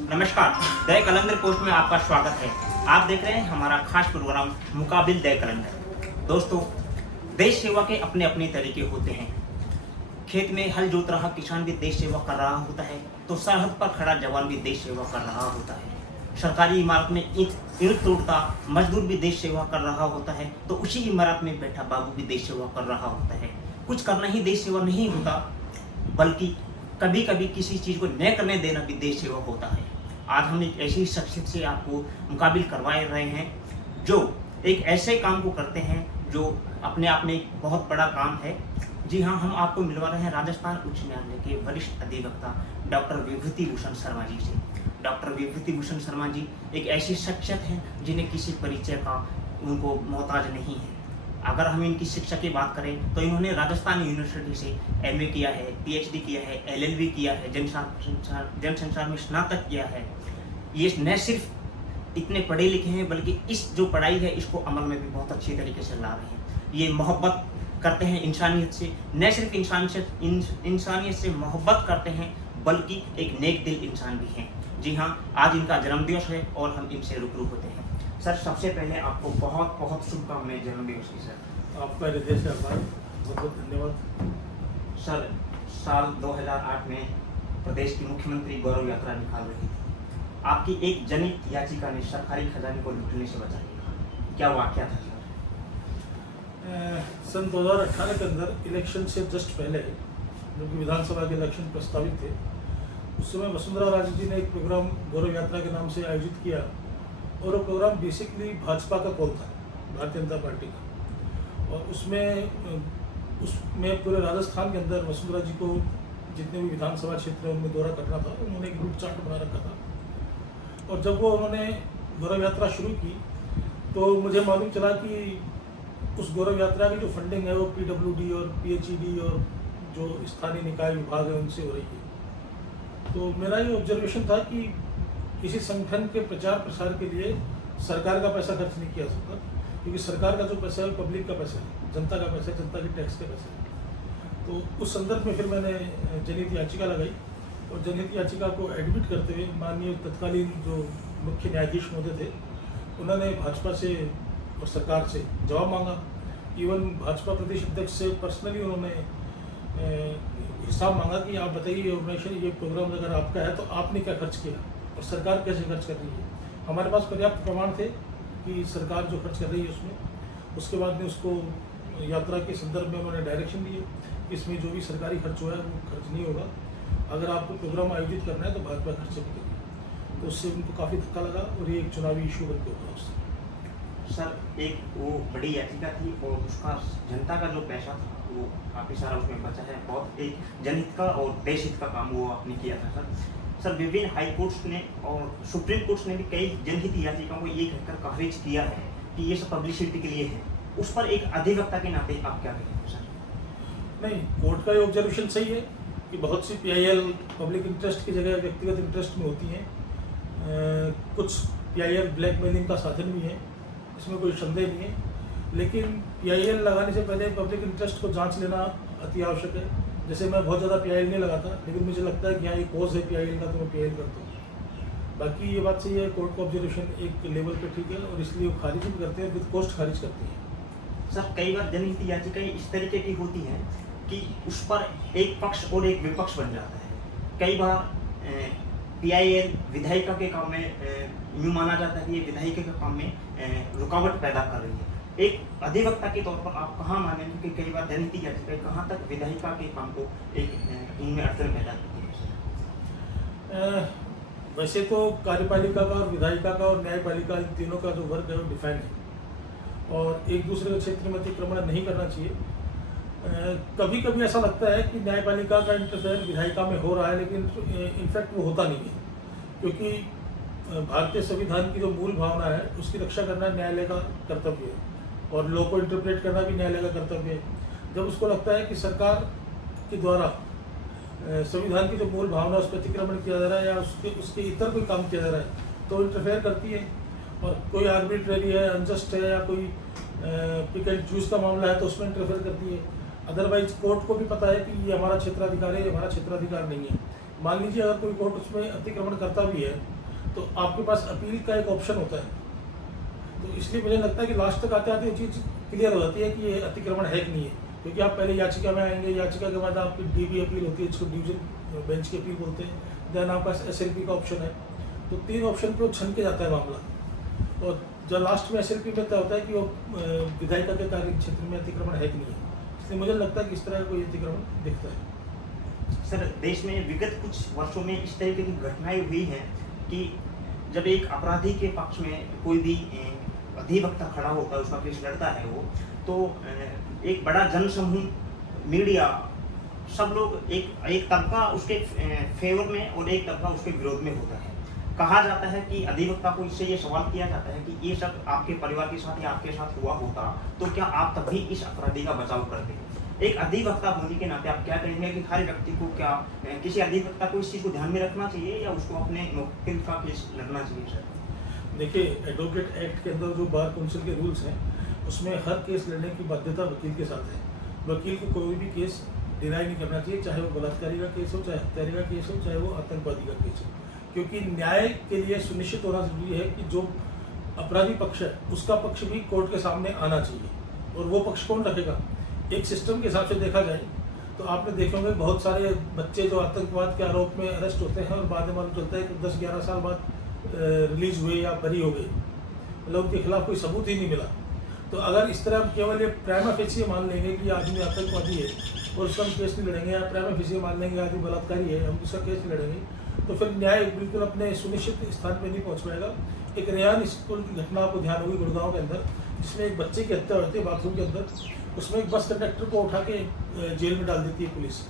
नमस्कार, the Qalandar post में आपका स्वागत है। आप देख रहे हैं हमारा खास प्रोग्राम मुकाबिल द कलंदर। दोस्तों, देश सेवा के अपने अपने तरीके होते हैं। खेत में हल जोत रहा किसान भी देश सेवा कर रहा होता है, तो सरहद पर खड़ा जवान भी देश सेवा कर रहा होता है। सरकारी इमारत में ईंट तोड़ता मजदूर भी देश सेवा कर रहा होता है, तो उसी इमारत में बैठा बाबू भी देश सेवा कर रहा होता है। कुछ करना ही देश सेवा नहीं होता, बल्कि कभी कभी किसी चीज़ को न करने देना भी देश सेवा होता है। आज हम एक ऐसी शख्सियत से आपको मुकाबिल करवाए रहे हैं जो एक ऐसे काम को करते हैं जो अपने आप में एक बहुत बड़ा काम है। जी हाँ, हम आपको मिलवा रहे हैं राजस्थान उच्च न्यायालय के वरिष्ठ अधिवक्ता डॉक्टर विभूति भूषण शर्मा जी से। डॉक्टर विभूति भूषण शर्मा जी एक ऐसी शख्सियत हैं जिन्हें किसी परिचय का उनको मोहताज नहीं है। अगर हम इनकी शिक्षा की बात करें तो इन्होंने राजस्थान यूनिवर्सिटी से एमए किया है, पीएचडी किया है, एलएलबी किया है, जनसंचार में स्नातक किया है। ये न सिर्फ इतने पढ़े लिखे हैं बल्कि इस जो पढ़ाई है इसको अमल में भी बहुत अच्छी तरीके से ला रहे हैं। ये मोहब्बत करते हैं इंसानियत से, न सिर्फ इंसानियत से मोहब्बत करते हैं बल्कि एक नेक दिल इंसान भी हैं। जी हाँ, आज इनका जन्मदिवस है और हम इनसे रूबरू होते हैं। सर, सबसे पहले आपको बहुत बहुत शुभकामनाएं जन्मदिवस की। सर, आपका हृदय से आभार, बहुत बहुत धन्यवाद। सर, साल 2008 में प्रदेश की मुख्यमंत्री गौरव यात्रा निकाल रही थी। आपकी एक जनहित याचिका ने सरकारी खजाने को लूटने से बचा लिया। क्या वाकया था सर? सन 2018 के अंदर इलेक्शन से जस्ट पहले, जो कि विधानसभा के इलेक्शन प्रस्तावित थे, उस समय वसुंधरा राजे जी ने एक प्रोग्राम गौरव यात्रा के नाम से आयोजित किया और वो प्रोग्राम बेसिकली भाजपा का कॉल था, भारतीय जनता पार्टी का। और उसमें पूरे राजस्थान के अंदर वसुंधरा जी को जितने भी विधानसभा क्षेत्र है उनमें दौरा करना था, उन्होंने एक रूट चार्ट बना रखा था। और जब वो उन्होंने गौरव यात्रा शुरू की तो मुझे मालूम चला कि उस गौरव यात्रा की जो फंडिंग है वो पीडब्ल्यूडी और पीएचईडी और जो स्थानीय निकाय विभाग है उनसे हो रही है। तो मेरा ये ऑब्जर्वेशन था कि किसी संगठन के प्रचार प्रसार के लिए सरकार का पैसा खर्च नहीं किया सकता, क्योंकि सरकार का जो पैसा है पब्लिक का पैसा है, जनता का पैसा है, जनता के टैक्स का पैसा है। तो उस संदर्भ में फिर मैंने जनहित याचिका लगाई और जनहित याचिका को एडमिट करते हुए माननीय तत्कालीन जो मुख्य न्यायाधीश महोदय थे उन्होंने भाजपा से और सरकार से जवाब मांगा। इवन भाजपा प्रदेश अध्यक्ष से पर्सनली उन्होंने हिसाब मांगा कि आप बताइए ये ऑर्गेनाइजेशन, ये प्रोग्राम अगर आपका है तो आपने क्या खर्च किया और सरकार कैसे खर्च कर रही है। हमारे पास पर्याप्त प्रमाण थे कि सरकार जो खर्च कर रही है उसमें। उसके बाद में उसको यात्रा के संदर्भ में उन्होंने डायरेक्शन दिए, इसमें जो भी सरकारी खर्च हुआ है वो खर्च नहीं होगा, अगर आपको प्रोग्राम आयोजित करना है तो भाजपा खर्च से करेगी। तो उससे उनको काफ़ी धक्का लगा और ये एक चुनावी इशू बन के होगा उससे। सर, एक वो बड़ी याचिका थी और उसका जनता का जो पैसा था वो काफ़ी सारा उसमें बचा है। बहुत एक जनहित का और देशहित का काम वो आपने किया था सर। विभिन्न हाई कोर्ट्स ने और सुप्रीम कोर्ट्स ने भी कई जनहित याचिकाओं को ये कहकर खारिज किया है कि ये सब पब्लिसिटी के लिए है। उस पर एक अधिवक्ता के नाते आप क्या कहेंगे सर? नहीं, कोर्ट का ये ऑब्जर्वेशन सही है कि बहुत सी पीआईएल पब्लिक इंटरेस्ट की जगह व्यक्तिगत इंटरेस्ट में होती हैं। कुछ पीआईएल ब्लैकमेलिंग का साधन भी है, इसमें कोई संदेह नहीं है। लेकिन पीआईएल लगाने से पहले पब्लिक इंटरेस्ट को जांच लेना अति आवश्यक है। जैसे मैं बहुत ज़्यादा पीआईएल नहीं लगाता, लेकिन मुझे लगता है कि यहाँ एक कॉज है पीआईएल का, तो मैं पीआईएल करता हूँ। बाकी ये बात सही है, कोर्ट का ऑब्जर्वेशन एक लेवल पे ठीक है और इसलिए वो खारिज भी करते हैं, विद कोस्ट खारिज करते हैं। सर, कई बार जनहित याचिकाएं इस तरीके की होती हैं कि उस पर एक पक्ष और एक विपक्ष बन जाता है। कई बार पीआईएल विधायिका के काम में यूँ माना जाता है कि ये विधायिका के काम में रुकावट पैदा कर रही है। एक अधिवक्ता के तौर पर आप कहाँ मानेंगे कि कई बार जनहित याचिकाएं कहाँ तक विधायिका के काम को एक इनमें अड़चन पैदा करती है? वैसे तो कार्यपालिका का और विधायिका का और न्यायपालिका, इन तीनों का जो वर्ग है वो डिफाइन है और एक दूसरे के क्षेत्र में अतिक्रमण नहीं करना चाहिए। कभी कभी ऐसा लगता है कि न्यायपालिका का इंटरफेयर विधायिका में हो रहा है, लेकिन इनफैक्ट वो होता नहीं है, क्योंकि भारतीय संविधान की जो मूल भावना है उसकी रक्षा करना न्यायालय का कर्तव्य है और लॉ को इंटरप्रेट करना भी न्यायालय का कर्तव्य है। जब उसको लगता है कि सरकार के द्वारा संविधान की जो मूल भावना उस पर अतिक्रमण किया जा रहा है या उसके इतर कोई काम किया जा रहा है तो इंटरफेयर करती है। और कोई आर्बिट्रेरी है, अनजस्ट है या कोई पिक एंड चूज का मामला है तो उसमें इंटरफेयर करती है। अदरवाइज कोर्ट को भी पता है कि ये हमारा क्षेत्राधिकार है, हमारा क्षेत्राधिकार नहीं है। मान लीजिए अगर कोई कोर्ट उसमें अतिक्रमण करता भी है तो आपके पास अपील का एक ऑप्शन होता है। तो इसलिए मुझे लगता है कि लास्ट तक आते आते ये चीज़ क्लियर हो जाती है कि ये अतिक्रमण है कि नहीं है, क्योंकि आप पहले याचिका में आएंगे, याचिका के बाद आपकी डीबी अपील होती है, जिसको डिवीजन बेंच की अपील बोलते हैं, देन आपके पास SLP का ऑप्शन है। तो 3 ऑप्शन पे वो छन के जाता है मामला, और जब लास्ट में SLP में तय होता है कि वो विधायिका के कार्य क्षेत्र में अतिक्रमण है कि नहीं है। इसलिए मुझे लगता है कि इस तरह का कोई अतिक्रमण दिखता है। सर, देश में विगत कुछ वर्षों में इस तरीके की घटनाएं हुई हैं कि जब एक अपराधी के पक्ष में कोई भी अधिवक्ता खड़ा होता है, उसका केस लड़ता है वो, तो एक बड़ा जनसमूह, मीडिया, सब लोग एक तबका उसके फेवर में और एक तबका उसके विरोध में होता है। कहा जाता है कि अधिवक्ता को इससे ये सवाल किया जाता है कि ये सब आपके परिवार के साथ या आपके साथ हुआ होता तो क्या आप तब भी इस अपराधी का बचाव करते? एक अधिवक्ता होने के नाते आप क्या कहेंगे कि हर व्यक्ति को क्या किसी अधिवक्ता को इस चीज़ को ध्यान में रखना चाहिए या उसको अपने मुवक्किल का केस लड़ना चाहिए? सर देखिए, एडवोकेट एक्ट के अंदर जो बार काउंसिल के रूल्स हैं उसमें हर केस लड़ने की बाध्यता वकील के साथ है। वकील को कोई भी केस डिनाई नहीं करना चाहिए, चाहे वो बलात्कारी का केस हो, चाहे हत्यारे का केस हो, चाहे वो आतंकवादी का केस हो, क्योंकि न्याय के लिए सुनिश्चित होना जरूरी है कि जो अपराधी पक्ष है उसका पक्ष भी कोर्ट के सामने आना चाहिए। और वो पक्ष कौन रखेगा? एक सिस्टम के हिसाब से देखा जाए तो आपने देखे होंगे बहुत सारे बच्चे जो आतंकवाद के आरोप में अरेस्ट होते हैं और बाद में मालूम चलता है कि 10-11 साल बाद रिलीज हुए या बरी हो गए, मतलब उनके खिलाफ कोई सबूत ही नहीं मिला। तो अगर इस तरह हम केवल ये प्राइमा फेसी मान लेंगे कि आदमी आतंकवादी है और उसका हम केस नहीं लड़ेंगे, या प्राइमा फेसी मान लेंगे आदमी बलात्कारी है, हम उसका केस नहीं लड़ेंगे, तो फिर न्याय बिल्कुल अपने सुनिश्चित स्थान पर नहीं पहुँच पाएगा। एक रेयान स्कूल की घटना आपको ध्यान होगी गुड़गांव के अंदर, जिसमें एक बच्चे की हत्या होती है बाथरूम के अंदर। उसमें एक बस कंडक्टर को उठा के जेल में डाल देती है पुलिस,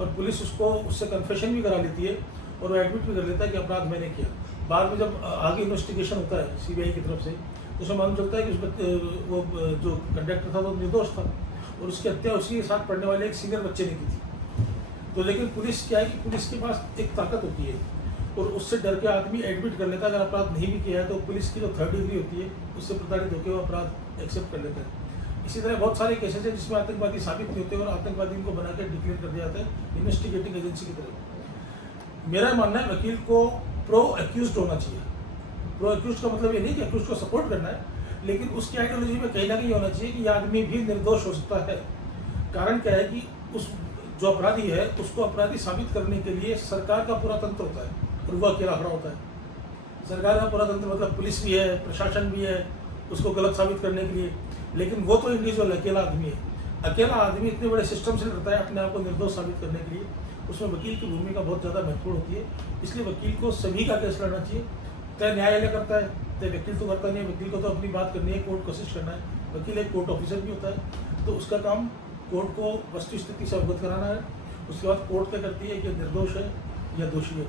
और पुलिस उससे कन्फेशन भी करा लेती है और वो एडमिट भी कर लेता है कि अपराध मैंने किया। बाद में जब आगे इन्वेस्टिगेशन होता है CBI की तरफ से, तो उसमें मालूम चलता है कि वो जो कंडक्टर था वो निर्दोष था और उसकी हत्या उसी के साथ पढ़ने वाले एक सीनियर बच्चे ने की थी। तो लेकिन पुलिस क्या है कि पुलिस के पास एक ताकत होती है और उससे डर के आदमी एडमिट कर लेता है। अगर अपराध नहीं भी किया है तो पुलिस की जो 3rd डिग्री होती है उससे प्रताड़ित होकर वो अपराध एक्सेप्ट कर लेता है। इसी तरह बहुत सारे केसेस हैं जिसमें आतंकवादी साबित नहीं होते और आतंकवादी को बना के डिक्लेयर कर दिया जाता है इन्वेस्टिगेटिंग एजेंसी की तरह। मेरा मानना है वकील को प्रो एक्यूज होना चाहिए। प्रो एक्यूज का मतलब ये नहीं कि एक्यूज को सपोर्ट करना है, लेकिन उसकी आइडियोलॉजी में कहीं ना कहीं होना चाहिए कि यह आदमी भी निर्दोष हो सकता है। कारण क्या है कि उस जो अपराधी है उसको अपराधी साबित करने के लिए सरकार का पूरा तंत्र होता है और वह अकेला खड़ा होता है। सरकार का पूरा तंत्र मतलब पुलिस भी है, प्रशासन भी है उसको गलत साबित करने के लिए, लेकिन वो तो इंडिविजुअल अकेला आदमी है। अकेला आदमी इतने बड़े सिस्टम से लड़ता है अपने आप को निर्दोष साबित करने के लिए, उसमें वकील की भूमिका बहुत ज़्यादा महत्वपूर्ण होती है। इसलिए वकील को सभी का केस लड़ना चाहिए। तय न्यायालय करता है, तय वकील तो करता नहीं है। वकील को तो अपनी बात करनी है, कोर्ट कोशिश करना है। वकील एक कोर्ट ऑफिसर भी होता है, तो उसका काम कोर्ट को वस्तु स्थिति से अवगत कराना है। उसके बाद कोर्ट तय करती है कि निर्दोष है या दोषी है।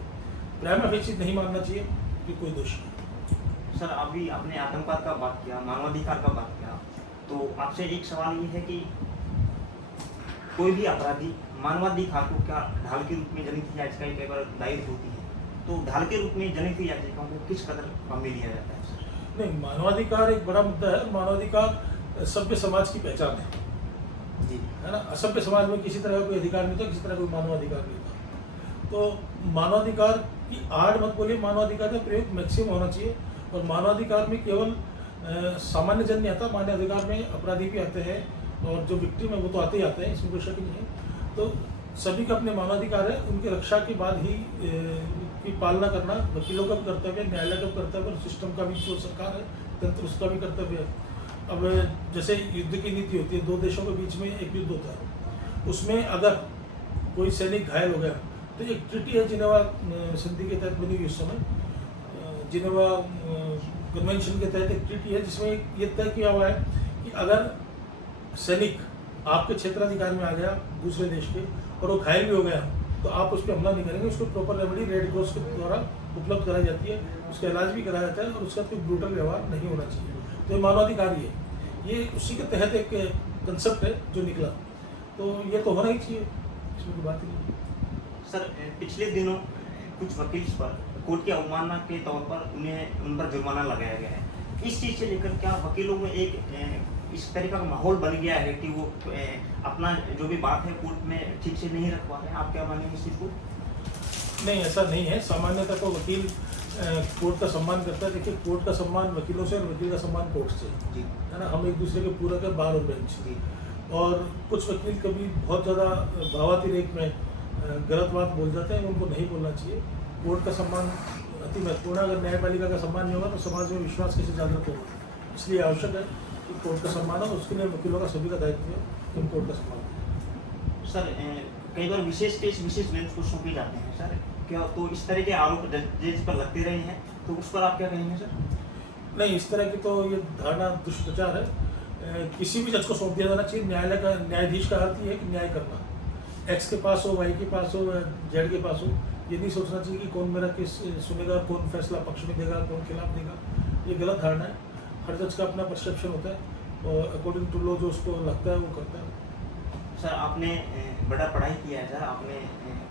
प्राइमा फेसी नहीं मानना चाहिए कि कोई दोषी है। सर, अभी आपने आतंकवाद का बात किया, मानवाधिकार का बात किया, तो आपसे एक सवाल ये है कि कोई भी अपराधी मानवाधिकार को क्या ढाल के रूप में जनित याचिका कई बार दायर होती है, तो ढाल के रूप में जनित याचिकाओं को किस कदर गंभीर लिया जाता है? नहीं, मानवाधिकार एक बड़ा मुद्दा है। मानवाधिकार सभ्य समाज की पहचान है जी, है ना। असभ्य समाज में किसी तरह का कोई अधिकार नहीं होता, किसी तरह कोई मानवाधिकार नहीं होता। तो मानवाधिकार की आड़ मत बोलिए, मानवाधिकार का प्रयोग मैक्सिमम होना चाहिए। और मानवाधिकार में केवल सामान्य जन नहीं आता, मानव अधिकार में अपराधी भी आते हैं और जो विक्टिम है वो तो आते ही आते हैं, इसमें कोई शक नहीं है। तो सभी का अपने मानवाधिकार है, उनकी रक्षा के बाद ही की पालना करना वकीलों का भी कर्तव्य है, न्यायालय का भी कर्तव्य है, सिस्टम का भी जो सरकार है तंत्र उसका भी कर्तव्य है। अब जैसे युद्ध की नीति होती है, 2 देशों के बीच में एक युद्ध होता है, उसमें अगर कोई सैनिक घायल हो गया तो एक ट्रीटी है जिनेवा संधि के तहत बनी हुई, उस समय जिनेवा कन्वेंशन के तहत एक ट्रीटी है जिसमें ये तय किया हुआ है कि अगर सैनिक आपके क्षेत्राधिकार में आ गया दूसरे देश के और वो घायल भी हो गया तो आप उस पर हमला नहीं करेंगे, उसको प्रॉपर रेमेडी रेड क्रॉस के द्वारा उपलब्ध कराई जाती है, उसका इलाज भी कराया जाता है और उसका कोई ब्रूटल व्यवहार नहीं होना चाहिए। तो ये मानवाधिकार ही है, ये उसी के तहत एक कंसेप्ट है जो निकला, तो ये तो होना ही चाहिए, इसमें कोई बात ही नहीं। सर, पिछले दिनों कुछ वकील पर कोर्ट की अवमानना के तौर पर उन पर जुर्माना लगाया गया है। इस चीज़ से लेकर क्या वकीलों में एक इस तरह का माहौल बन गया है कि वो अपना जो भी बात है कोर्ट में ठीक से नहीं रखवा रहे हैं? आप क्या मानेंगे इस चीज़ को? नहीं, ऐसा नहीं है। सामान्यतः तो वकील कोर्ट का सम्मान करता है। देखिए, कोर्ट का सम्मान वकीलों से और वकील का सम्मान कोर्ट से, जी है ना। हम एक दूसरे के पूरक है, बार और बेंच। जी और कुछ वकील कभी बहुत ज़्यादा भावातिरेक में गलत बात बोल जाते हैं, उनको नहीं बोलना चाहिए। कोर्ट का सम्मान अति महत्वपूर्ण है। अगर न्यायपालिका का सम्मान नहीं होगा तो समाज में विश्वास कैसे जागृत होगा। इसलिए आवश्यक है कि कोर्ट का सम्मान हो। उसके लिए वकीलों का सभी का दायित्व है कि हम कोर्ट का सम्मान करें। सर, कई बार विशेष केस विशेष बेंच को सौंपे जाते हैं सर, क्या तो इस तरह के आरोप जज पर लगते रहे हैं, तो उस पर आप क्या कहेंगे सर? नहीं, इस तरह की तो ये धारणा दुष्प्रचार है। किसी भी जज को सौंप दिया जाना चाहिए। न्यायालय का, न्यायाधीश का अर्थ ये है कि न्याय करना। एक्स के पास हो, वाई के पास हो, जेड के पास हो, ये नहीं सोचना चाहिए कि कौन मेरा केस सुनेगा, कौन फैसला पक्ष में देगा, कौन खिलाफ देगा। ये गलत धारणा है। हर जज का अपना परसेप्शन होता है और अकॉर्डिंग टू लॉ जो उसको लगता है वो करता है। सर, आपने बड़ा पढ़ाई किया है सर, आपने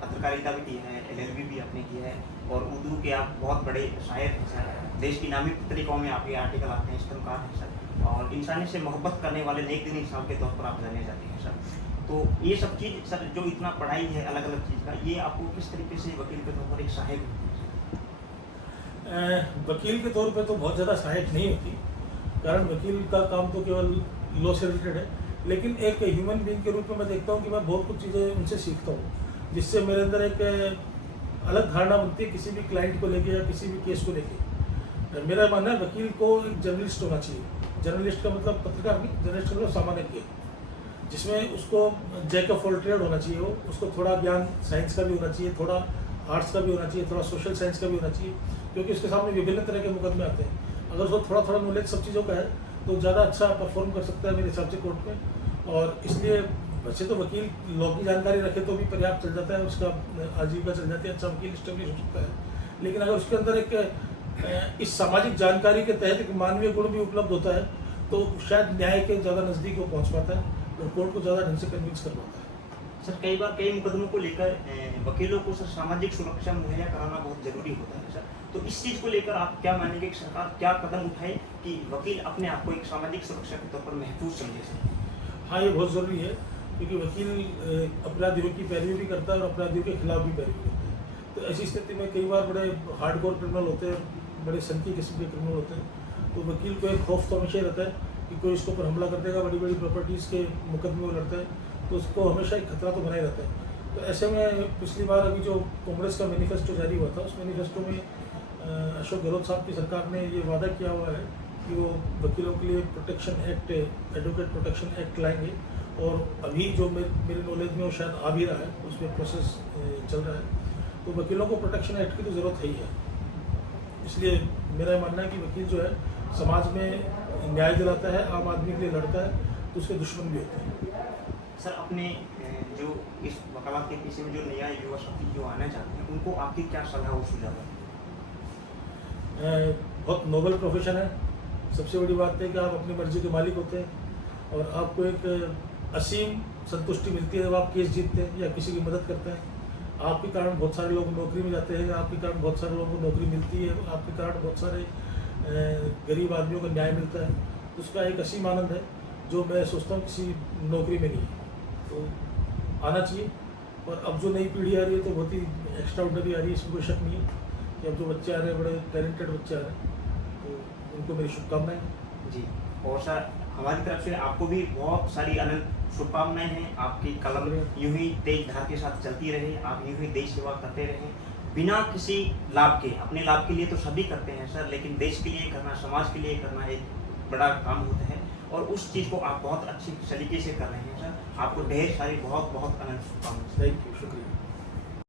पत्रकारिता भी की है, LLB भी आपने किया है, और उर्दू के आप बहुत बड़े शायर हैं सर। देश की नामी पत्रिकाओं में आपके आर्टिकल आते हैं, स्तंभकार हैं सर, और इंसानी से मोहब्बत करने वाले नेक दिन इंसान के तौर पर आप जाने जाते हैं सर। तो ये सब चीज़ सर, जो इतना पढ़ाई है अलग अलग चीज़ का, ये आपको किस तरीके से वकील के तौर पर एक सहायक होती है? वकील के तौर पे तो बहुत ज़्यादा सहायक नहीं होती, कारण वकील का काम तो केवल लॉ से रिलेटेड है। लेकिन एक ह्यूमन बीइंग के रूप में मैं देखता हूँ कि मैं बहुत कुछ चीज़ें उनसे सीखता हूँ, जिससे मेरे अंदर एक अलग धारणा बनती है किसी भी क्लाइंट को लेके या किसी भी केस को लेके। मेरा मानना है वकील को एक जर्नलिस्ट होना चाहिए। जर्नलिस्ट का मतलब पत्रकार नहीं, जर्नलिस्ट का मतलब सामान्य, जिसमें उसको जैक ऑफ ऑल ट्रेड होना चाहिए। उसको थोड़ा ज्ञान साइंस का भी होना चाहिए, थोड़ा आर्ट्स का भी होना चाहिए, थोड़ा सोशल साइंस का भी होना चाहिए, क्योंकि उसके सामने विभिन्न तरह के मुकदमे आते हैं। अगर उसको थोड़ा थोड़ा नॉलेज सब चीज़ों का है तो ज़्यादा अच्छा परफॉर्म कर सकता है मेरे हिसाब से कोर्ट में। और इसलिए वैसे तो वकील लॉ की जानकारी रखे तो भी पर्याप्त चल जाता है, उसका आजीविका चल जाती है, अच्छा वकील स्टेब्लिश हो सकता है। लेकिन अगर उसके अंदर एक इस सामाजिक जानकारी के तहत एक मानवीय गुण भी उपलब्ध होता है तो शायद न्याय के ज़्यादा नज़दीक वो पहुँच पाता है और कोर्ट को ज़्यादा ढंग से कन्विंस कर पाता है। सर, कई बार कई मुकदमों को लेकर वकीलों को सर सामाजिक सुरक्षा मुहैया कराना बहुत जरूरी होता है सर, तो इस चीज़ को लेकर आप क्या मानेंगे कि सरकार क्या कदम उठाए कि वकील अपने आप को एक सामाजिक सुरक्षा के तौर पर महफूज समझे सर? हाँ, ये बहुत ज़रूरी है, क्योंकि वकील अपराधियों की पैरवी भी करता है और अपराधियों के खिलाफ भी पैरवी करता है। तो ऐसी स्थिति में कई बार बड़े हार्डकोर क्रिमिनल होते हैं, बड़े संकी किस्म के क्रिमिनल होते हैं, तो वकील को एक खौफ तो हमेशा ही रहता है कि कोई इसके ऊपर हमला कर देगा, बड़ी बड़ी प्रॉपर्टीज़ के मुकदमे में लड़ता है, तो उसको हमेशा एक खतरा तो बना ही रहता है। तो ऐसे में पिछली बार अभी जो कांग्रेस का मैनिफेस्टो जारी हुआ था, उस मैनिफेस्टो में अशोक गहलोत साहब की सरकार ने ये वादा किया हुआ है कि वो वकीलों के लिए protection act, advocate protection act लाएंगे। और अभी जो मेरे नॉलेज में वो शायद आ भी रहा है, उसमें प्रोसेस चल रहा है। तो वकीलों को प्रोटेक्शन एक्ट की तो ज़रूरत है ही है। इसलिए मेरा मानना है कि वकील जो है समाज में न्याय दिलाता है, आम आदमी के लिए लड़ता है, तो उसके दुश्मन भी होते हैं। सर, अपने जो इस वकालत के पीछे में जो नया युवा शक्ति जो आना चाहते हैं, उनको आपकी क्या सलाह और सुझाव है? बहुत नोबल प्रोफेशन है। सबसे बड़ी बात है कि आप अपनी मर्जी के मालिक होते हैं और आपको एक असीम संतुष्टि मिलती है जब आप केस जीतते हैं या किसी की मदद करते हैं। आपके कारण बहुत सारे लोग नौकरी में जाते हैं, आपके कारण बहुत सारे लोगों को नौकरी मिलती है, आपके कारण बहुत सारे गरीब आदमियों को न्याय मिलता है। उसका एक असीम आनंद है जो मैं सोचता हूँ किसी नौकरी में नहीं है। तो आना चाहिए। और अब जो नई पीढ़ी आ रही है तो बहुत ही एक्स्ट्रा ऑर्डिनरी आ रही है, इसमें कोई शक नहीं है कि अब जो बच्चे आ रहे हैं बड़े टैलेंटेड बच्चे आ रहे हैं, तो उनको मेरी शुभकामनाएं। जी, और सर हमारी तरफ से आपको भी बहुत सारी अनंत शुभकामनाएं हैं। आपकी कलम यूं ही तेज धार के साथ चलती रहे, आप यूं ही देश सेवा करते रहें बिना किसी लाभ के। अपने लाभ के लिए तो सभी करते हैं सर, लेकिन देश के लिए करना, समाज के लिए करना एक बड़ा काम होता है, और उस चीज़ को आप बहुत अच्छी तरीके से कर रहे हैं सर। आपको ढेर सारी बहुत बहुत अनंत शुभकामनाएं। थैंक यू, शुक्रिया।